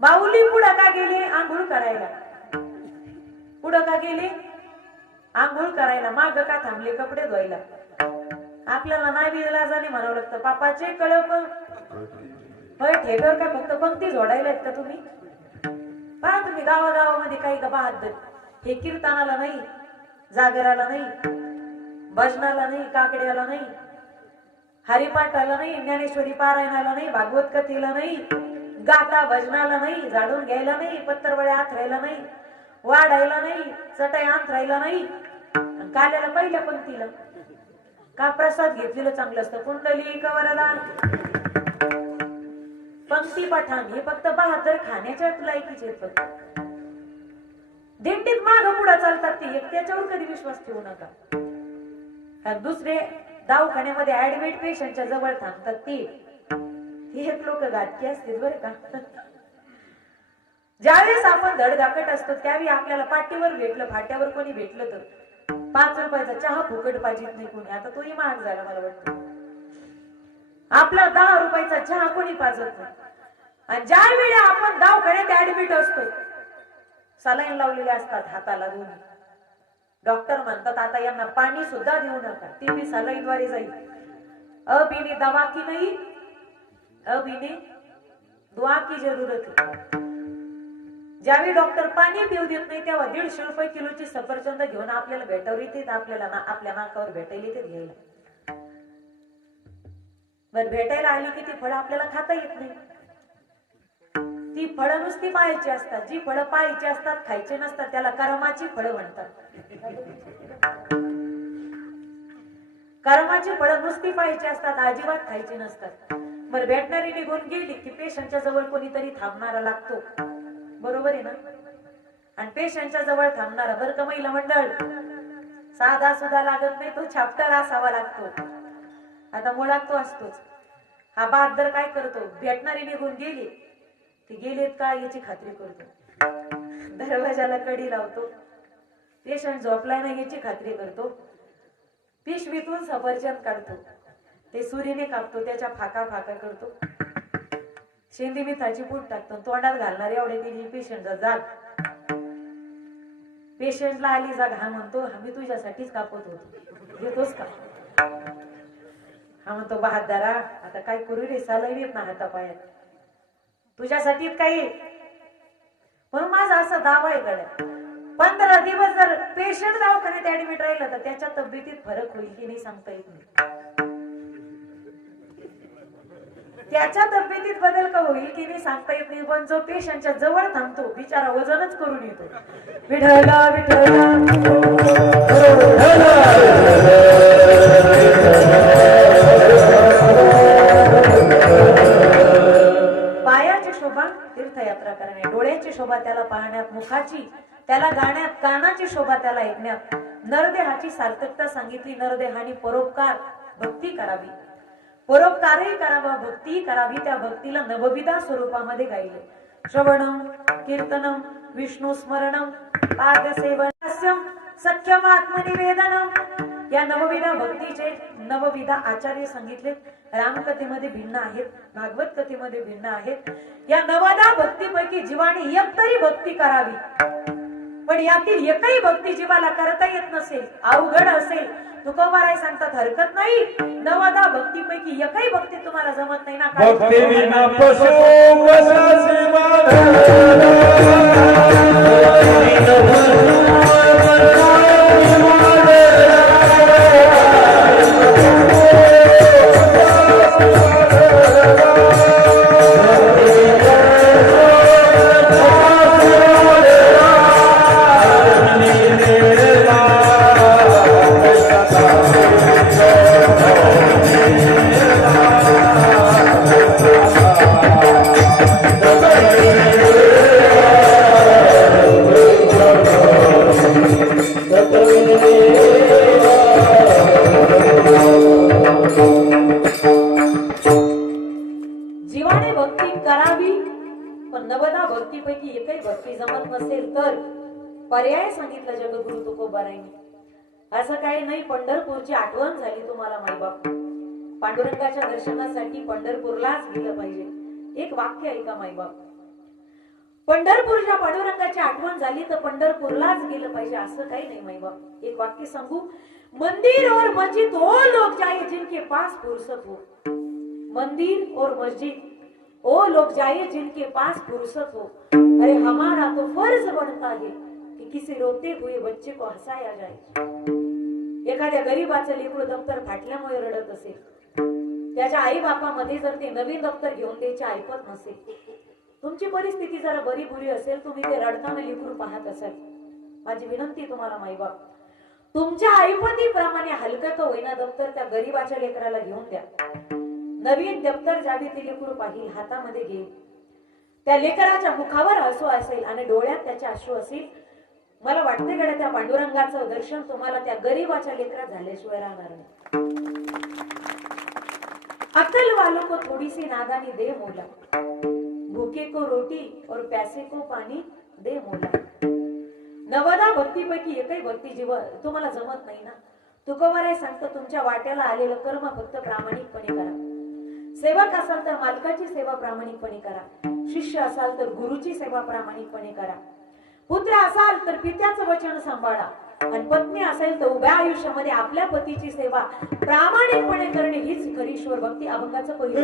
माऊली पुढं का गेले? आंघोळ करायला. पुढं का गेले? आंघोळ करायला. माग का थांबले? कपडे धुवायला. आपल्याला नाही लाजाने म्हणावं लागतं, पापाचे कळप होय ठेप्यावर काय फक्त पंक्ती जोडायला आहेत का तुम्ही? पहा तुम्ही गावागावामध्ये काही का बहादर हे कीर्तनाला नाही, जागराला नाही, भजनाला नाही, काकड्याला नाही, हरिपाठाला नाही, ज्ञानेश्वरी पारायणाला नाही, भागवत कथेला नाही, गाता भजनाला नाही, झाडून घ्यायला नाही, पत्तरवळ्या आथरायला नाही, वाढायला नाही, चटई आंथरायला नाही, काल्याला पहिल्या पंक्तीला का प्रसाद घेतलेलं चांगलं असतं. कुंडली कवरदान पंक्ती पठाण हे फक्त बहादर खाण्याच्या लायकीचे आहेत. फक्त दिंडीत माग पुढे चालतात ते एक, त्याच्यावर कधी विश्वास ठेवू नका. दुसरे दवाखान्यामध्ये ऍडमिट पेशंटच्या जवळ थांबतात ते एक लोक घातकी असतील बरं का. ज्यावेळेस आपण धडधाकट असतो त्यावेळी आपल्याला पाठीवर भेटलं, फाट्यावर कोणी भेटलं तर 5 रुपयाचा चहा फुकट पाहिजेत नाही कोणी. आता तोही महाग झाला मला वाटतं. आपला 10 रुपयाचा चहा कोणी पाजत नाही. आणि ज्या वेळी आपण दवाखान्यात ऍडमिट असतो, सलाईन लावलेले असतात हाताला दोन्ही. डॉक्टर म्हणतात आता यांना पाणी सुद्धा देऊ नका, ती मी सलाईनद्वारे जाईल. अभिने दवा की नाही, अभिने दुआ की जरूरत है. ज्यावेळी डॉक्टर पाणी पिऊ देत नाही तेव्हा 150 रुपये किलोची सफरचंद घेऊन आपल्याला भेटावर येते, आपल्याला आपल्या नाकावर भेटायला येते घ्यायला. बर भेटायला आली की ती फळं आपल्याला खाता येत नाही. ती फळं नुसती पाहायची असतात. जी फळं पाहायची असतात खायचे नसतात त्याला कर्माची फळं म्हणतात. कर्माची फळं नुसती पाहायची असतात, अजिबात खायची नसतात. बर भेटणारी निघून गेली की पेशंटच्या जवळ कोणीतरी थांबणारा लागतो, बरोबर आहे ना. आणि पेशंटच्या जवळ थांबणारा बरं का महिला मंडळ साधा सुद्धा लागत नाही, तो चॅप्टर असावा लागतो. आता मुळात तो असतोच. हा बहादर काय करतो, भेटणारी निघून गेली ते गेलेत का याची खात्री करतो, दरवाजाला कडी लावतो, पेशंट झोपलाय ना याची खात्री करतो, पिशवीतून सफरचंद काढतो, ते सुरीने कापतो, त्याच्या फाका फाका करतो, शेंदी मिठाची पूड टाकतो, तोंडात घालणार एवढे तिने पेशंटचा जाग. पेशंटला आली जाग, हा म्हणतो आम्ही तुझ्यासाठीच कापत होतो, घेतोस का? हा म्हणतो बहादरा आता काय करू रे, सलाईन येत ना हातापायात, तुझ्यासाठी काही. म्हणून माझा असा दावा आहे गड्या, 15 दिवस जर पेशंट दवाखान्यात ऍडमिट राहिला तर त्याच्या तब्येतीत फरक होईल की नाही सांगता येत नाही. त्याच्या तब्येतीत बदल का होईल की नाही सांगता येत नाही. पण जो पेशंटच्या जवळ थांबतो बिचारा वजनच करून येतो. विठ्ठला विठ्ठला पायाची शोभा तीर्थयात्रा करणे, डोळ्याची शोभा त्याला पाहण्यात, मुखाची त्याला गाण्यात, कानाची शोभा त्याला ऐकण्यात. नरदेहाची सार्थकता सांगितली. नरदेहाने परोपकार भक्ती करावी, परोपकारही करावा, भक्ती करावी. त्या भक्तीला नवविधा स्वरूपामध्ये गायले. श्रवणम कीर्तनम विष्णू स्मरणम पादसेवनम सख्यम आत्मनिवेदनम. या नवविधा भक्तीचे नवविधा आचार्य सांगितले. रामकथेमध्ये भिन्न आहेत, भागवत कथेमध्ये भिन्न आहेत. या नवदा भक्तीपैकी जीवाने एक तरी भक्ती करावी. पण यातील एकही भक्ती जीवाला करता येत नसेल, अवघड असेल, तुकोबाराय सांगतात हरकत नाही. नवदा भक्तीपैकी एकही भक्ती तुम्हाला जमत नाही ना, भक्ती विना पशु जीवाने भक्ती करावी. पण नवदा भक्तीपैकी एकही भक्ती जमत नसेल तर पर्याय सांगितलं जगद्गुरु तुकोबारायांनी. असं काही नाही, पंढरपूरची आठवण झाली तुम्हाला माईबाप, पांडुरंगाच्या दर्शनासाठी पंढरपूरलाच गेलं पाहिजे. एक वाक्य ऐका माईबाप, पंढरपूरच्या पांडुरंगाची आठवण झाली तर पंढरपूरलाच गेलं पाहिजे असं काही नाही माईबाप. एक वाक्य सांगू, मंदिर और मस्जिद वो लोग जाए जिनके पास फुर्सत हो. मंदिर और मस्जिद वो लोग जाए जिनके पास फुर्सत हो. अरे हमारा तो फर्ज बनता है कि किसी रोते हुए बच्चे को हसाया जाए. एखाद्या गरीबाचं लेकरू दप्तर फाटल्यामुळे रडत असेल, त्याच्या आई बापामध्ये जर ते नवीन दप्तर घेऊन द्यायचे ऐकत नसेल, तुमची परिस्थिती जरा बरी बुरी असेल, तुम्ही ते रडताना लेकरू पाहत असाल, माझी विनंती तुम्हाला माईबाप, तुमच्या ऐपतीप्रमाणे हलकं का होईना दप्तर त्या गरीबाच्या लेकराला घेऊन द्या. नवीन दप्तर ज्यावेळी ते लेकरू पाहिल हातामध्ये घेईल, त्या लेकराच्या मुखावर हसू असेल आणि डोळ्यात त्याचे अश्रू असेल, मला वाटते गड्या त्या पांडुरंगाचं दर्शन तुम्हाला त्या गरीबाच्या लेकरात झाल्याशिवाय राहणार नाही. अक्कल वालों को थोड़ी सी नादानी दे मोला, भूखे को रोटी और प्यासे को पाणी दे मोला. नवदा भक्तीपैकी एकही भक्ती जीव तुम्हाला जमत नाही ना. तुकोबाराय सांगतं, तुमच्या वाट्याला आलेलं कर्म फक्त प्रामाणिकपणे करा. सेवक असाल तर मालकाची सेवा प्रामाणिकपणे करा. शिष्य असाल तर गुरुची सेवा प्रामाणिकपणे करा. पुत्र असाल तर पित्याचं वचन सांभाळा. आणि पत्नी असेल तर उभ्या आयुष्यामध्ये आपल्या पतीची सेवा प्रामाणिकपणे करणे हीच खरी ईश्वर भक्ती. अभंगाचं पहिलं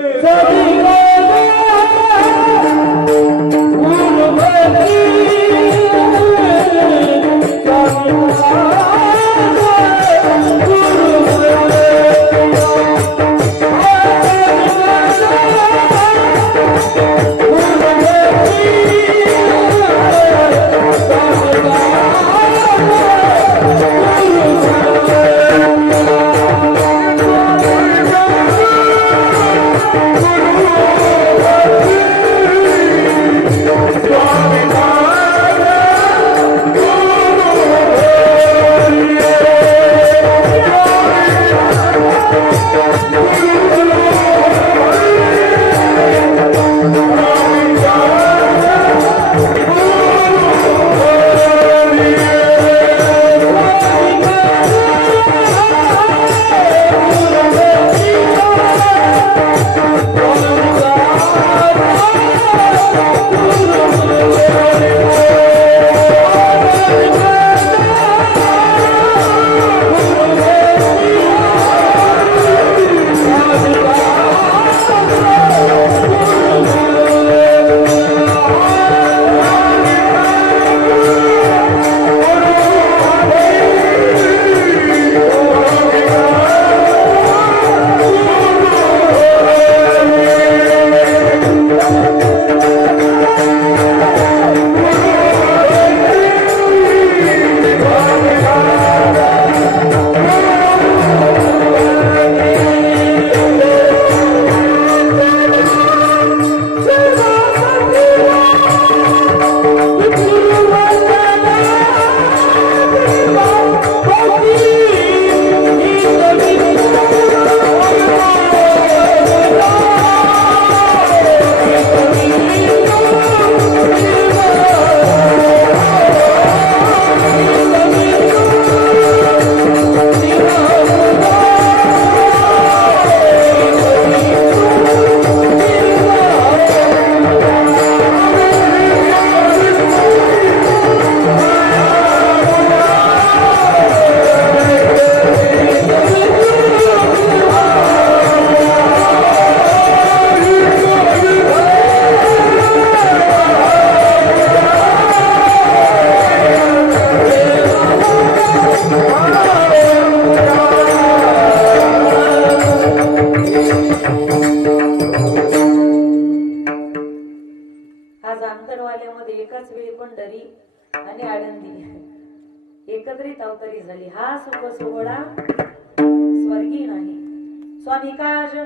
एकत्रित अवतरी झाली. हा सुख सोहळा स्वर्गी नाही. स्वामी काज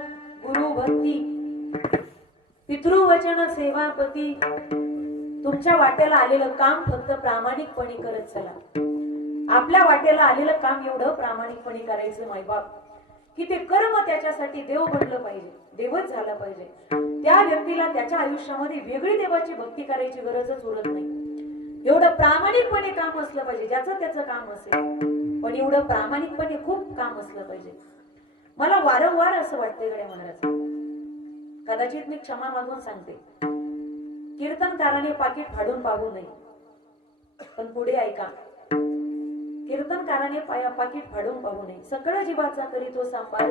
गुरु भक्ती पितृवचन सेवापती. तुमच्या वाट्याला आलेलं काम फक्त प्रामाणिकपणे करत चला. आपल्या वाट्याला आलेलं काम एवढं प्रामाणिकपणे करायचं मायबाप की ते कर्म त्याच्यासाठी देव बनलं पाहिजे, देवच झालं पाहिजे. त्या व्यक्तीला त्याच्या आयुष्यामध्ये वेगळी देवाची भक्ती करायची गरजच उरत नाही. एवढं प्रामाणिकपणे काम असलं पाहिजे, ज्याचं त्याचं काम असेल, पण एवढं प्रामाणिकपणे खूप काम असलं पाहिजे. मला वारंवार असं वाटतंय गड्या महाराज, कदाचित मी क्षमा मागून सांगते, कीर्तनकाराने पाकिट फाडून पाहू नये. पण पुढे ऐका, कीर्तनकाराने पाकिट फाडून पाहू नये. सगळं जीवाचा करी तो सांभाळ,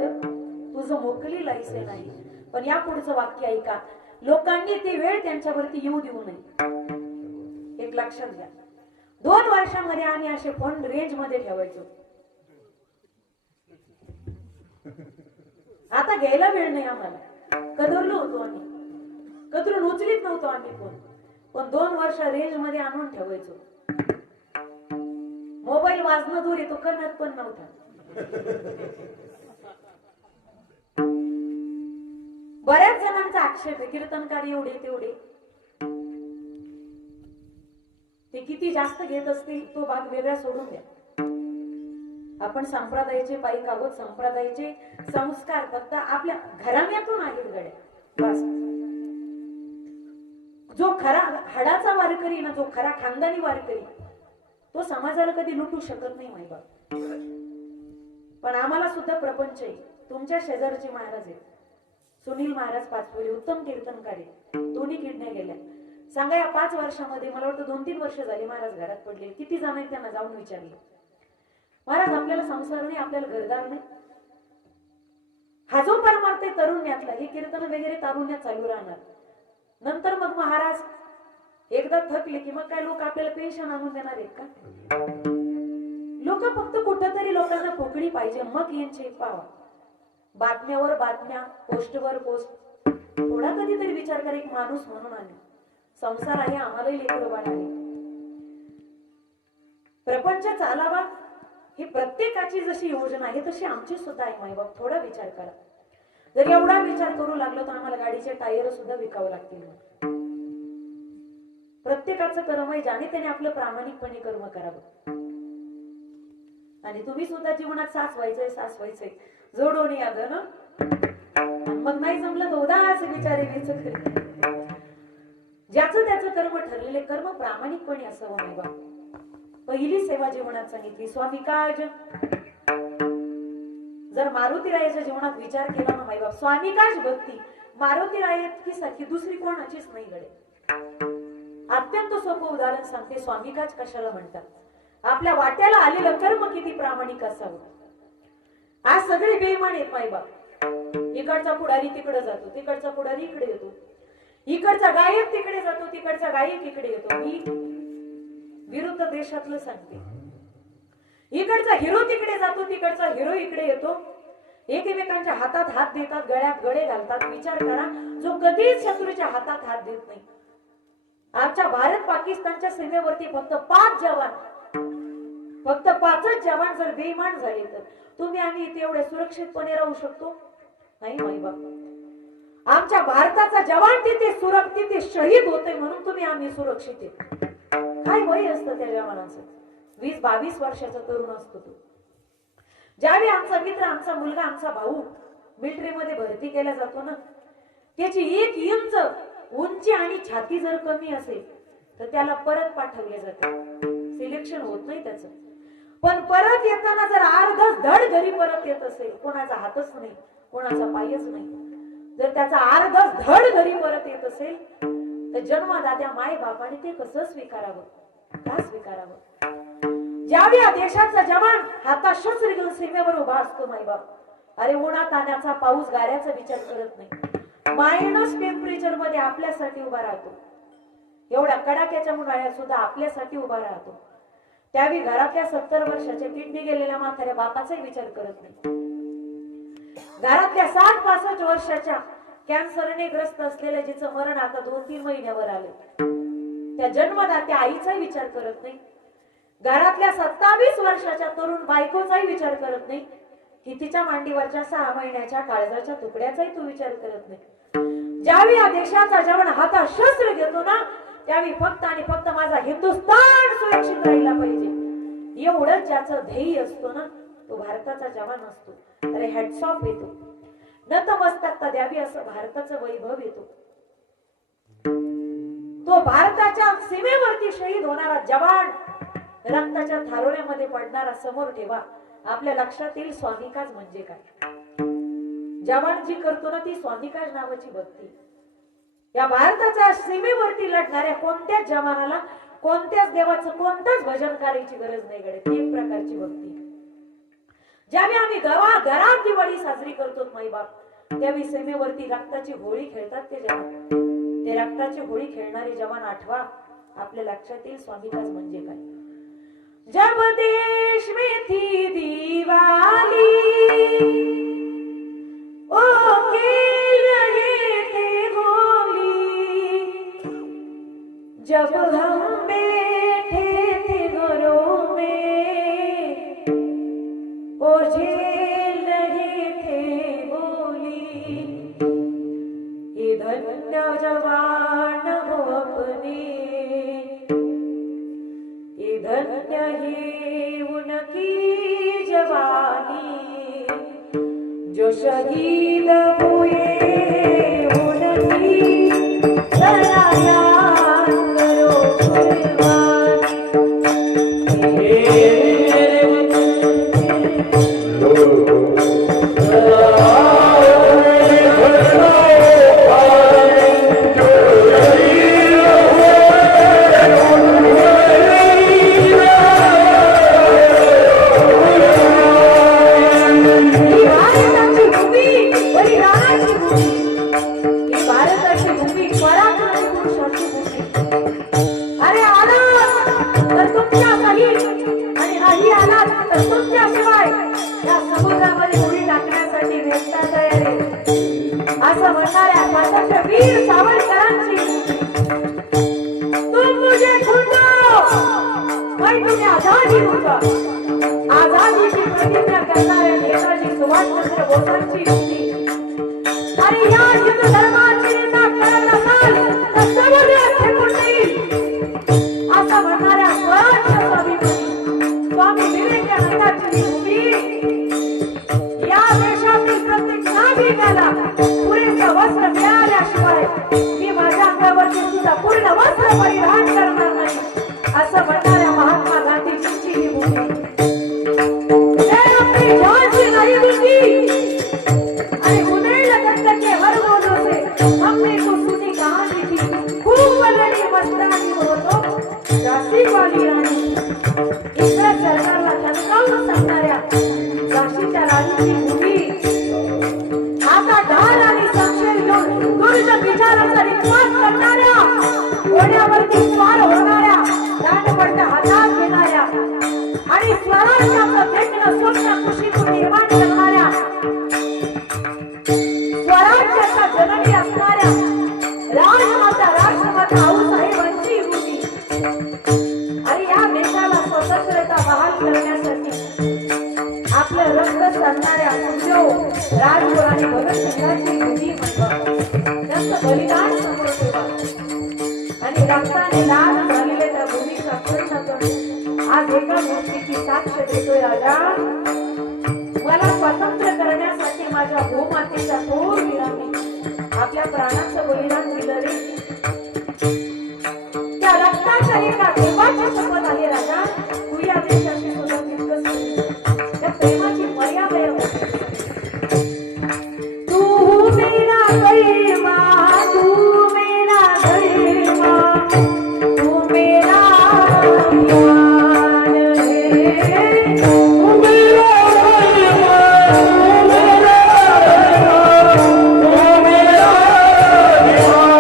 तुझं मोकली लायसे नाही. पण या पुढचं वाक्य ऐका, लोकांनी ती वेळ त्यांच्यावरती येऊ देऊ नये. एक लक्षात घ्या, 2 वर्षांमध्ये आम्ही असे फोन रेंज मध्ये ठेवायचो. आता घ्यायला वेळ नाही आम्हाला. कदरलो होतो आम्ही, कदरून उचलीत नव्हतो आम्ही फोन, पण 2 वर्ष रेंज मध्ये आणून ठेवायचो. मोबाईल वाजणं दूर येतो, करण्यात पण नव्हता. बऱ्याच जणांचा आक्षेप आहे, कीर्तनकार एवढे तेवढे, ते किती जास्त घेत असतील तो भाग वेगळा सोडून द्या. आपण संप्रदायाचे पाईक आहोत. संप्रदायाचे संस्कार फक्त आपल्या घराण्यातून आहेत गड्या, बस. जो खरा हाडाचा वारकरी ना, जो खरा खानदानी वारकरी, तो समाजाला कधी लुटू शकत नाही मायबाप. पण आम्हाला सुद्धा प्रपंच आहे. तुमच्या शेजारचे महाराज आहेत, सुनील महाराज पाचपुरे, उत्तम कीर्तनकार आहेत. दोन्ही किडण्या गेल्या. सांगा, या 5 वर्षामध्ये मला वाटतं 2-3 वर्ष झाली महाराज घरात पडले. किती जण आहेत त्यांना जाऊन विचारले, महाराज आपल्याला संसार नाही, आपल्याला घरदार नाही. हा जो परमार्थ आहे तरुण्यातला, हे कीर्तन वगैरे तारुण्यात चालू राहणार. नंतर मग महाराज एकदा थकले की मग काय लोक आपल्याला पेन्शन आणून देणार आहेत का? लोक फक्त कुठंतरी लोकांना पोकळी पाहिजे, मग यांचे पावा. बातम्यावर बातम्या, पोस्टवर पोस्ट. थोडा कधीतरी विचार कर, एक माणूस म्हणून आम्ही, संसार आहे, आम्हालाही लेकरं बाळ आहे. प्रपंच चालावा ही प्रत्येकाची जशी योजना आहे तशी आमची सुद्धा आहे मायबाप. थोडा विचार करा. जर एवढा विचार करू लागलो तर आम्हाला गाडीचे टायर सुद्धा विकावं लागतील. प्रत्येकाचं कर्म आहे, ज्याने त्याने आपलं प्रामाणिकपणे कर्म करावं. आणि तुम्ही सुद्धा जीवनात सासवायचंय जोडून या ना. मग नाही जमलं तर उदास विचारे ज्याचं त्याचं कर्म ठरलेले कर्म प्रामाणिकपणे असावं मायबाप. पहिली सेवा जीवनात सांगितली स्वामी काज. जर मारुती रायाच्या जीवनात विचार केला ना मायबाप, स्वामी काज भक्ती मारुती रायकी सारखी दुसरी कोणाचीच नाही गडे. अत्यंत सोपं उदाहरण सांगते, स्वामी काज कशाला म्हणतात. आपल्या वाट्याला आलेलं कर्म किती प्रामाणिक असावं. आज सगळे बेईमान आहेत मायबाप. इकडचा पुढारी तिकडे जातो, तिकडचा पुढारी इकडे येतो, इकडचा गायक तिकडे जातो, तिकडचा गायक इकडे येतो. मी विरुद्ध देशातलं सांगते. इकडचा हिरो तिकडे जातो, तिकडचा हिरो इकडे येतो, एकमेकांच्या हातात हात देतात, गळ्यात गळे घालतात. विचार करा, जो कधीच शत्रूच्या हातात हात देत नाही. आमच्या भारत पाकिस्तानच्या सीमेवरती फक्त 5 जवान, फक्त 5च जवान जर बेईमान झाले तर तुम्ही आम्ही इथे एवढे सुरक्षितपणे राहू शकतो? नाही माईबाप. आमच्या भारताचा जवान तिथे शहीद होते म्हणून तुम्ही आम्ही सुरक्षित आहे. काय वय असतं त्या जवानाचं? 20-22 वर्षाचा तरुण असतो तो. ज्यावेळी आमचा मित्र, आमचा मुलगा, आमचा भाऊ मिलिटरीमध्ये भरती केला जातो ना, त्याची 1 इंच उंची आणि छाती जर कमी असेल तर त्याला परत पाठवले जाते. सिलेक्शन होत नाही त्याचं. पण परत येताना जर अर्धच धड घरी परत येत असेल, कोणाचा हातच नाही, कोणाचा पायच नाही, जर त्याचा अर्धच धड घरी परत येत असेल तर जन्मदात्या माय बापाने ते कसं स्वीकारावं? का स्वीकारावं? ज्यावेळी या देशाचा जवान हातात शस्त्र घेऊन सीमेवर उभा असतो मायबाप, अरे उन्हात ताण्याचा, पाऊस गाऱ्याचा विचार करत नाही. मायनस टेम्परेचर मध्ये आपल्यासाठी उभा राहतो. एवढ्या कडाक्याच्या उन्हाळ्यात सुद्धा आपल्यासाठी उभा राहतो. त्यावेळी घरातल्या 70 वर्षाच्या किडनी गेलेल्या म्हाताऱ्या बापाचाही विचार करत नाही. घरातल्या 60-65 वर्षाच्या कॅन्सरने ग्रस्त असलेल्या जिचं मरण आता 2-3 महिन्यावर आले, त्या जन्मदात्या आईचाही विचार करत नाही. घरातल्या 27 वर्षाच्या तरुण बायकोचाही विचार करत नाही की तिच्या मांडीवरच्या 6 महिन्याच्या काळजाच्या तुकड्याचाही तो विचार करत नाही. ज्यावेळी या देशाचा जवान हातात शस्त्र घेतो ना, त्यावेळी फक्त आणि फक्त माझा हिंदुस्थान सुरक्षित राहिला पाहिजे एवढंच ज्याचं ध्येय असतो ना, तो भारताचा जवान असतो. अरे हॅट्स ऑफ येतो. नतमस्तकता द्यावी असं भारताचं वैभव येतो. तो भारताच्या सीमेवरती शहीद होणारा जवान, रक्ताच्या थारोळ्यामध्ये पडणारा समोर ठेवा. आपल्या लक्षात येईल स्वामिकाज म्हणजे काय. जवान जी करतो ना ती स्वामिकाज नावाची भक्ती. या भारताच्या सीमेवरती लढणाऱ्या कोणत्याच जवानाला कोणत्याच देवाचं कोणतंच भजन करायची गरज नाही गडे. एक प्रकारची भक्ती. ज्यावेळी आम्ही घरात दिवाळी साजरी करतो माई बाप, त्यावेळी सीमेवरती रक्ताची होळी खेळतात ते जवान. ते रक्ताची होळी खेळणारे जवान आठवा. आपल्या लक्षात येईल स्वामीकाज म्हणजे काय. जब देश में थी दिवाली ओ खेल रहे थे होली, जब हम बैठे थे घरों में ओ झेल रहे थे होली, ये धन्य जवान हो अपने, ये धन्य ही उनकी जवानी, जो शहीद हुए उनकी जरा याद करो कुर्बानी। असं म्हणणाऱ्या स्वातंत्र्य वीर सावरकरांची तुम मुझे ढूंढो मैं तुम्हें आजादी दूंगा, आजादीची प्रतिज्ञा करणाऱ्या नेताजी सुभाषचंद्र बोसांची होती. आणि या हिंदू धर्माची निंदा करत असाल तर समुद्रात फेकून देईल असं म्हणणाऱ्या स्वराज्य स्वाभिमानी स्वामी विवेकानंदांची भूमी या देशातील प्रत्येक नागरिकाला पुरेसं वस्त्र मिळाल्याशिवाय मी माझ्या अंगावरती सुद्धा पूर्ण वस्त्र परिधान करणार नाही असं म्हणणाऱ्या महात्मा गांधीजींची ही भूमी. अपनी जान से नहीं दूंगी अरे उधेड़ करके के हर रोजों से हमने तो सुनी कहानी थी, खूब लड़ी मस्तानी हो तो झांसी वाली राणी. इतर सरकारला धमकावून सांगणाऱ्या झांसीच्या राणीची भूमी आता ढाल आणि संशय घेऊन दुर्ज विचाराचा निपात करणाऱ्या, घोड्यावरती स्वार होणाऱ्या, दांडपट्टा हातात घेणाऱ्या आणि स्वराज्याचं देखणं स्वप्न खुशीतून निर्माण करणाऱ्या, स्वराज्याच्या जननी असणाऱ्या राजमाता राष्ट्रमाता आऊसाहेबांची भूमी. आणि या देशाला स्वतंत्रता बहाल करण्यासाठी आपलं रक्त सांडणाऱ्या गुंजो राजगुरू आणि भगतसिंगांची भूमी म्हणतात. त्यांचं बलिदान समोर ठेवा आणि रक्ताने लाल झालेल्या त्या भूमीचा प्रश्न करून आज एका गोष्टीची साक्ष देतोय. राजा मला स्वतंत्र करण्यासाठी माझ्या भूमातेच्या थोर वीरांनी आपल्या प्राणाचं बलिदान दिलं रे. त्या रक्ताच्या एका देवाची शपथ आहे राजा, तू या देशाशी सुद्धा तितकंच त्या प्रेमाची मर्यादा होती. तू मेरा गरिमा, तू मेरा गरिमा, तू मेरा ज्ञान है, तू मेरा गरिमा, तू मेरा गरिमा, तू मेरा ज्ञान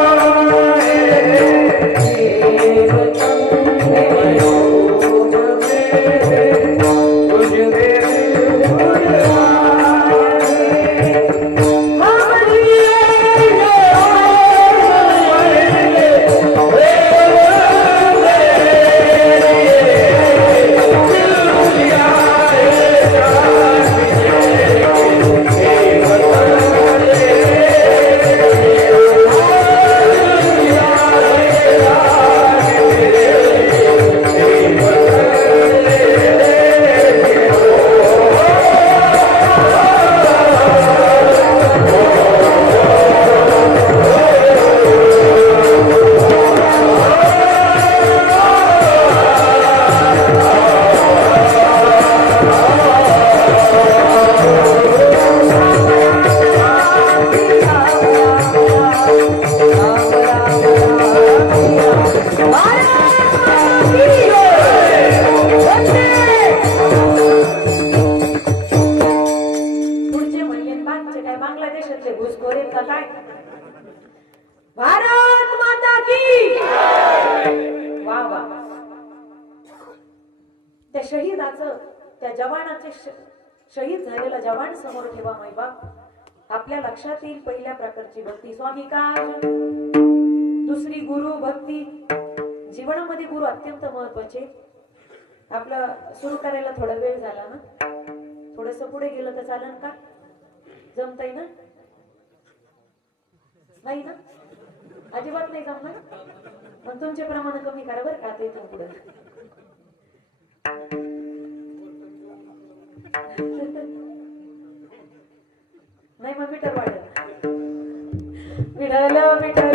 शहीदाचं, त्या जवानाचे शहीद झालेला जवान समोर ठेवा मायबाप. आपल्या लक्षात येईल पहिल्या प्रकारची भक्ती स्वामी काज. दुसरी गुरु भक्ती. जीवनामध्ये गुरु अत्यंत महत्वाचे. आपलं सुरू करायला थोडा वेळ झाला ना, थोडस पुढे गेलं तर चालेल का? जमतंय ना? नाही ना? अजिबात नाही जमणार. मग तुमचे प्रमाण कमी करा बरं का ते पुढे. नाही मग मीटर वाढेल. विठ्ठल विठ्ठल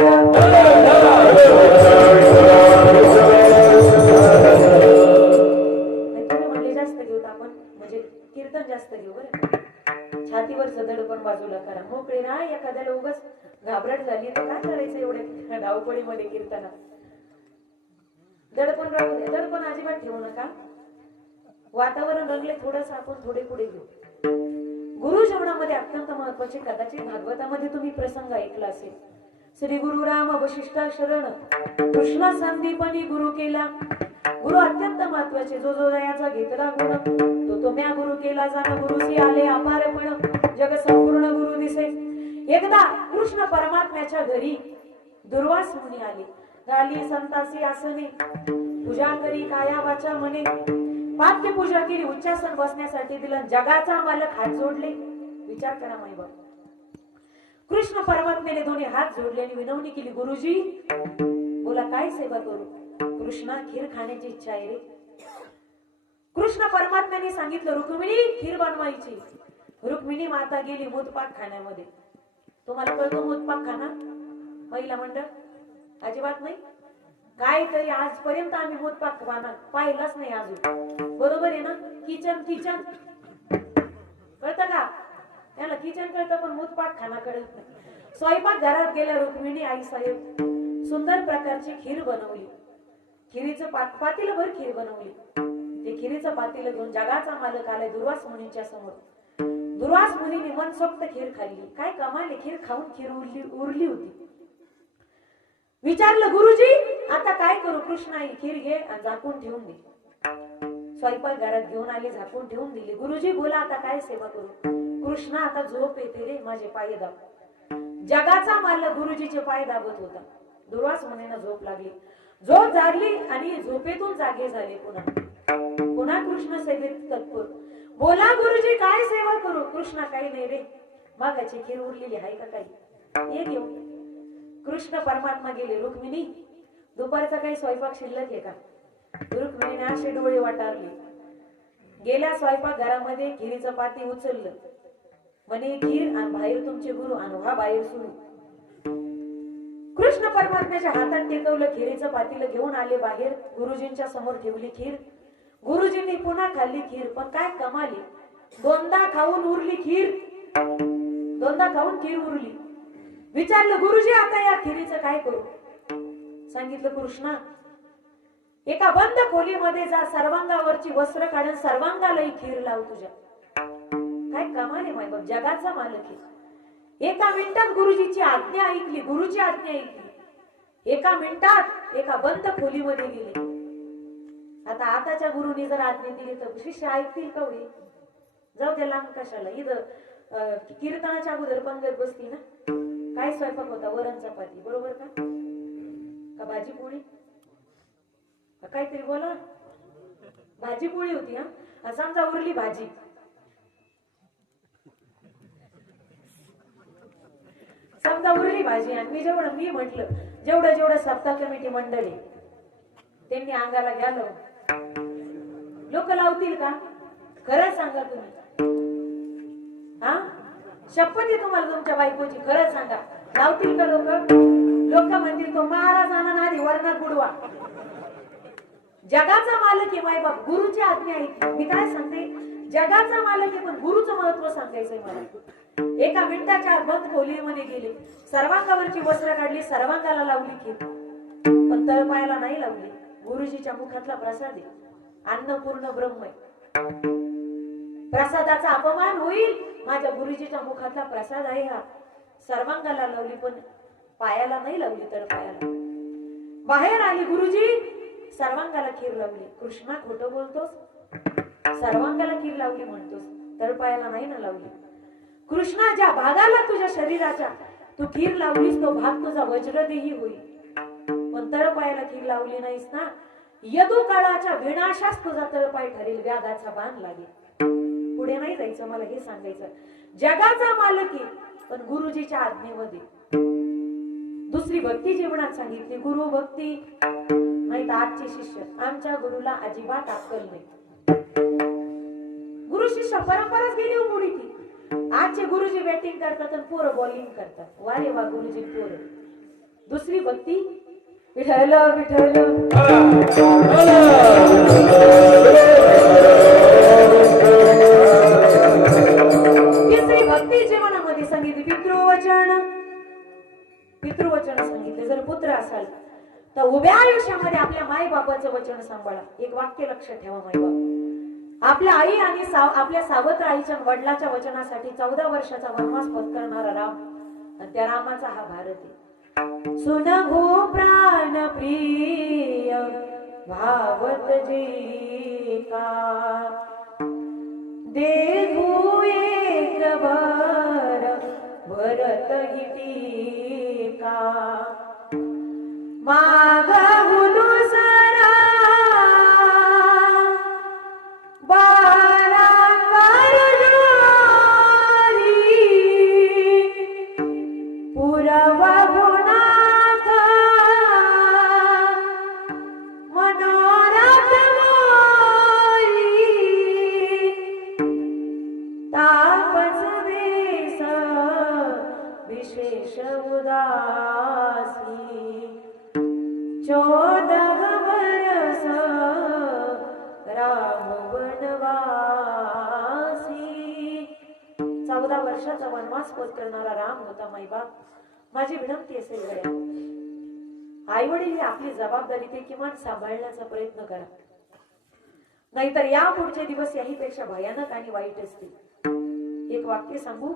तुम्ही म्हणले जास्त घेऊत आपण, म्हणजे कीर्तन जास्त घेऊ बरं. छातीवर दडपण बाजूला करा, मोकळे ना. एखाद्याला उगाच घाबरट झाली तर काय करायचं एवढ्या धावपळीमध्ये कीर्तनात? दडपण राहू द्या, दडपण अजिबात ठेवू नका. वातावरण रंगले थोडस, आपण थोडे पुढे घेऊ. गुरु जीवनामध्ये अत्यंत महत्वाचे. कदाचित भागवतामध्ये तुम्ही प्रसंग ऐकला असेल. श्री गुरु राम वशिष्ठा शरण कृष्ण संदीपनी गुरु केला. गुरु अत्यंत महत्वाचे. जो जो दयाचा घेतला गुण, तो म्या गुरु केला जाण. गुरुसी आले अपारपण, जग संपूर्ण गुरु दिसे. एकदा कृष्ण परमात्म्याच्या घरी दुर्वास मुनी आले. घाली संतासी आसने, पूजा करी काया वाचा म्हणे. पाद्य पूजा केली, उच्चासन बसण्यासाठी दिलं. जगाचा मालक हात जोडले. विचार करा मायबाप. कृष्ण परमात्म्याने दोन्ही हात जोडले आणि विनवणी केली, गुरुजी बोला काय सेवा करू? कृष्णा खीर खाण्याची इच्छा आहे रे. कृष्ण परमात्म्याने सांगितलं, रुक्मिणी खीर बनवायची. रुक्मिणी माता गेली मोदपाक खाण्यामध्ये. तुम्हाला कळतो मोदपाक खाना? महिला मंडळ अजिबात नाही. काहीतरी आजपर्यंत आम्ही मोदपाक पाहिलाच नाही अजून. बरोबर आहे ना? किचन किचन कळतं का? त्याला किचन कळतं पण मोदपाक खाना कळत नाही. स्वयंपाक घरात गेल्या रुक्मिणी आई साहेब सुंदर प्रकारची खीर बनवली. खिरीचं पातीला भर खीर बनवली. ते खिरीचं पातीला घेऊन जगाचा मालक आलाय दुर्वास मुनींच्या समोर. दुर्वास मुनीने मनसोक्त खीर खाल्ली. काय कमाल, खीर खाऊन खीर उरली होती. विचारलं, गुरुजी आता काय करू? कृष्ण आई खीर घे आणि झाकून ठेवून दे. स्वयंपाक घरात घेऊन आले, झाकून ठेवून दिली. गुरुजी बोला आता काय सेवा करू? कृष्ण आता झोप येते रे, माझे पाय दाब. जगाचा मालक गुरुजीचे पाय दाबत होता. दुर्वास मुनींना झोप लागली. झोप जागली आणि झोपेतून जागे झाले. पुन्हा कृष्ण सेवेत तत्पर. बोला गुरुजी काय सेवा करू? कृष्ण काही नाही रे, मागाची खीर उरलेली आहे का काही? ये घेऊ. कृष्ण परमात्मा गेले. रुक्मिणी दुपारचा काही स्वयंपाक शिल्लक आहे का? रुक्मिणीने असे डोळे वाटारले. गेल्या स्वयंपाक घरामध्ये खिरीचं पाती उचललं. म्हणे खीर आणि बाहेर तुमचे गुरु आणि हा बाहेर सुरू. कृष्ण परमात्म्याच्या हातात टेकवलं. खिरीचं पातीला घेऊन आले बाहेर. गुरुजींच्या समोर ठेवली खीर. गुरुजींनी पुन्हा खाल्ली खीर. पण काय कमाली, दोनदा खाऊन उरली खीर. दोनदा खाऊन खीर उरली. विचारलं, गुरुजी आता या खिरीचं काय करू? सांगितलं, कृष्णा एका बंद खोलीमध्ये जा, सर्वांगावरची वस्त्र काढून सर्वांगाला खीर लाव तुझ्या. काय कमाल आहे मायबाप, जगाचा मालक आहे. एका मिनिटात गुरुजीची आज्ञा ऐकली. गुरुची आज्ञा ऐकली. एका मिनिटात एका बंद खोलीमध्ये गेले. आताच्या गुरुनी जर आज्ञा दिली तर शिष्य ऐकतील का? होईल जाऊ त्या लांब कशाला. इथं कीर्तनाच्या अगोदर पंगत बसती ना. काय स्वयंपाक होता? वरण चपाती, बरोबर का भाजी पोळी? काहीतरी बोला. भाजी पोळी होती. हा समजा उरली भाजी. समजा उरली भाजी आणि मी म्हटलं जेवढं सप्ताह कमिटी मंडळी त्यांनी अंगाला घ्यालं, लोक लावतील का? खरं सांगा तुम्ही. हा शपथ आहे तुम्हाला तुमच्या बायकोची. खरं सांगा लावतील का लोक? लोक म्हणतील तो महाराजांना नारी वर्णात बुडवा. जगाचा मालक आहे मायबाप. गुरुची आज्ञा आहे. मी काय सांगते, जगाचा मालक आहे पण गुरुचं महत्व सांगायचंय मला. एका मिनिटाच्या आत बंद खोलीमध्ये गेले. सर्वांगावरची वस्त्र काढली. सर्वांगाला लावली खीर. पण तळपायाला नाही लावली. गुरुजीच्या मुखातला प्रसाद आहे. अन्नपूर्ण ब्रह्म आहे. प्रसादाचा अपमान होईल. माझ्या गुरुजीच्या मुखातला प्रसाद आहे हा. सर्वांगाला लावली पण पायाला नाही लावली. तळपायाला. बाहेर आली. गुरुजी सर्वांगाला खीर लावली. कृष्णा खोटं बोलतोस? सर्वांगाला खीर लावली म्हणतोस, तळपायाला नाही ना लावली. कृष्णा, ज्या भागाला तुझ्या शरीराच्या तू खीर लावलीस तो भाग तुझा वज्रदेही होईल, पण तळपायाला खीर लावली नाहीस ना, यदू काळाच्या विनाशास तुझा तळपाय ठरेल, व्याधाचा बाण लागेल. पुढे नाही जायचं, मला हे सांगायचं. जगाचा मालकी पण गुरुजीच्या आज्ञेमध्ये. दुसरी भक्ती जीवनात सांगितली, गुरु भक्ती. नाही तर आजचे शिष्य, आमच्या गुरुला अजिबात अक्कल नाही. गुरु शिष्य परंपराच गेली उडी ती. आजचे गुरुजी बॅटिंग करतात आणि पोरं बॉलिंग करतात. वा रे वा गुरुजी पोरं. दुसरी भक्ती, विठ्ठल विठ्ठल. तिसरी भक्ती जीवनामध्ये सांगितली, पितृवचन. पितृवचन सांगितले. जर पुत्र असाल तर उभ्या आयुष्यामध्ये आपल्या माई बापाचं वचन सांभाळा. एक वाक्य लक्षात ठेवा, माई बाप आपल्या आई आणि आपल्या सावत्र आईच्या वडिलाच्या वचनासाठी 14 वर्षाचा वनवास पत्करणारा राम, आणि त्या रामाचा हा भारत आहे. सुनभो प्राण प्रिय भावत जे का, देहू एक भर भरत टीका, मागहुन सरा बारांगार जोरी, पुरवहुनाथ मनोरथ मोरी, तापस देश विशेष उदासी, 14 वर्ष राम वनवासी. 14 वर्षाचा वनवास पत्करणारा राम होता. माई बाप, माझी विनंती असेल गड्या, आई वडील ही आपली जबाबदारी ते किमान सांभाळण्याचा प्रयत्न करा, नाहीतर या पुढचे दिवस याहीपेक्षा भयानक आणि वाईट असतील. एक वाक्य सांगू,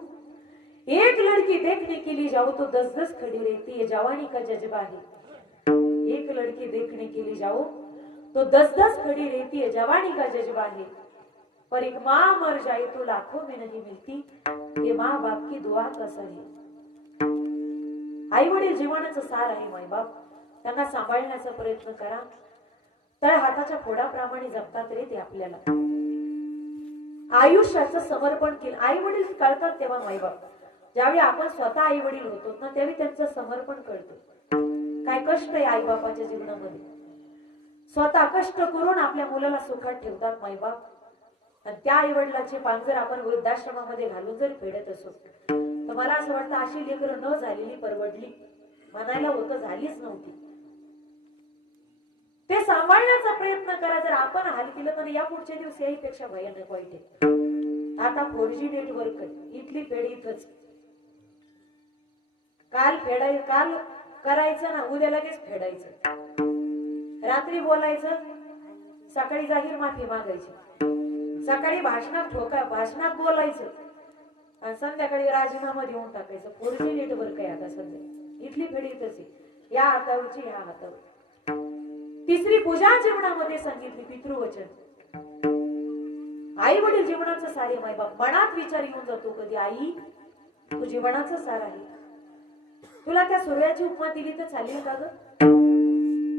एक लड़की देखने के लिए जाओ तो 10-10 खड़ी रहती है, जवानी का जज्बा है. एक लड़की देखने के लिए जाओ तो 10-10 खड़ी रहती है, जवानी का जज्बा है, पर एक माँ मर जाए तो लाखों में नहीं मिलती, ये माँ बाप की दुआ कसर है. आई वडील जीवनाचं सार आहे. माई बाप त्यांना सांभाळण्याचा प्रयत्न करा. तळ हाताच्या फोडाप्रमाणे जपतात रे ते आपल्याला. आयुष्याचं समर्पण केलं. आई वडील कळतात तेव्हा माई बाप, ज्यावेळी आपण स्वतः आई वडील होतो ना, त्यावेळी त्यांचं समर्पण कळतं. काय कष्ट आहे आई बापाच्या जीवनामध्ये. स्वतः कष्ट करून आपल्या मुलाला सुखात ठेवतात माई बाप, आणि त्या आई वडिलाचे पान जर आपण वृद्धाश्रमामध्ये घालून जर फेडत असो, तर मला असं वाटतं अशी लेकरं न झालेली परवडली. म्हणायला होतं, झालीच नव्हती. ते सांभाळण्याचा प्रयत्न करा. जर आपण हाल केलं तर या पुढच्या दिवस याहीपेक्षा भयानक वाईट आहे. आता 4G नेटवर्क इथली फेड इथंच. काल करायचं ना, उद्या लगेच फेडायचं. रात्री बोलायचं, सकाळी जाहीर माफी मागायची. सकाळी भाषणात बोलायचं आणि संध्याकाळी राजीनामा देऊन टाकायचं. 4G नेटवर्क आहे आता सध्या. इथली फेड इथंच आहे. या हातावरची ह्या हातावर. तिसरी पूजा जीवनामध्ये सांगितली, पितृवचन. आई वडील जीवनाचं सारे. माय बाप मनात विचार येऊन जातो कधी, आई तू जीवनाचं सार आहे. तुला त्या सूर्याची उपमा दिली तर चालेल का ग?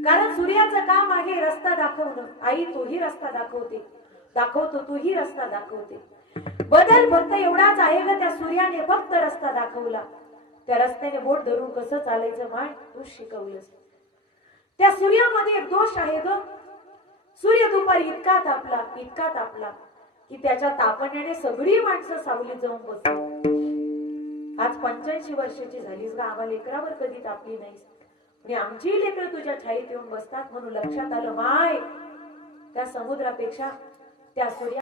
कारण सूर्याचं काम आहे रस्ता दाखवणं. आई तोही रस्ता दाखवतो, तूही रस्ता दाखवते. बदल फक्त एवढाच आहे ग, त्या सूर्याने फक्त रस्ता दाखवला. त्या रस्त्याने बोट धरून कसं चालायचं माय तूच शिकवलंस. त्या सूर्यामध्ये एक दोष आहे ग. सूर्य दुपारी इतका तापला की त्याच्या तापण्याने सगळी माणसं सावलीत जाऊन बसली. आज 85 वर्षाची झालीस ग, आम्हा लेकरावर कधी तापली नाहीस. आणि आमची लेकरं तुझ्या छायेत येऊन बसतात म्हणून लक्षात आलं माय, त्या समुद्रापेक्षा त्या सूर्या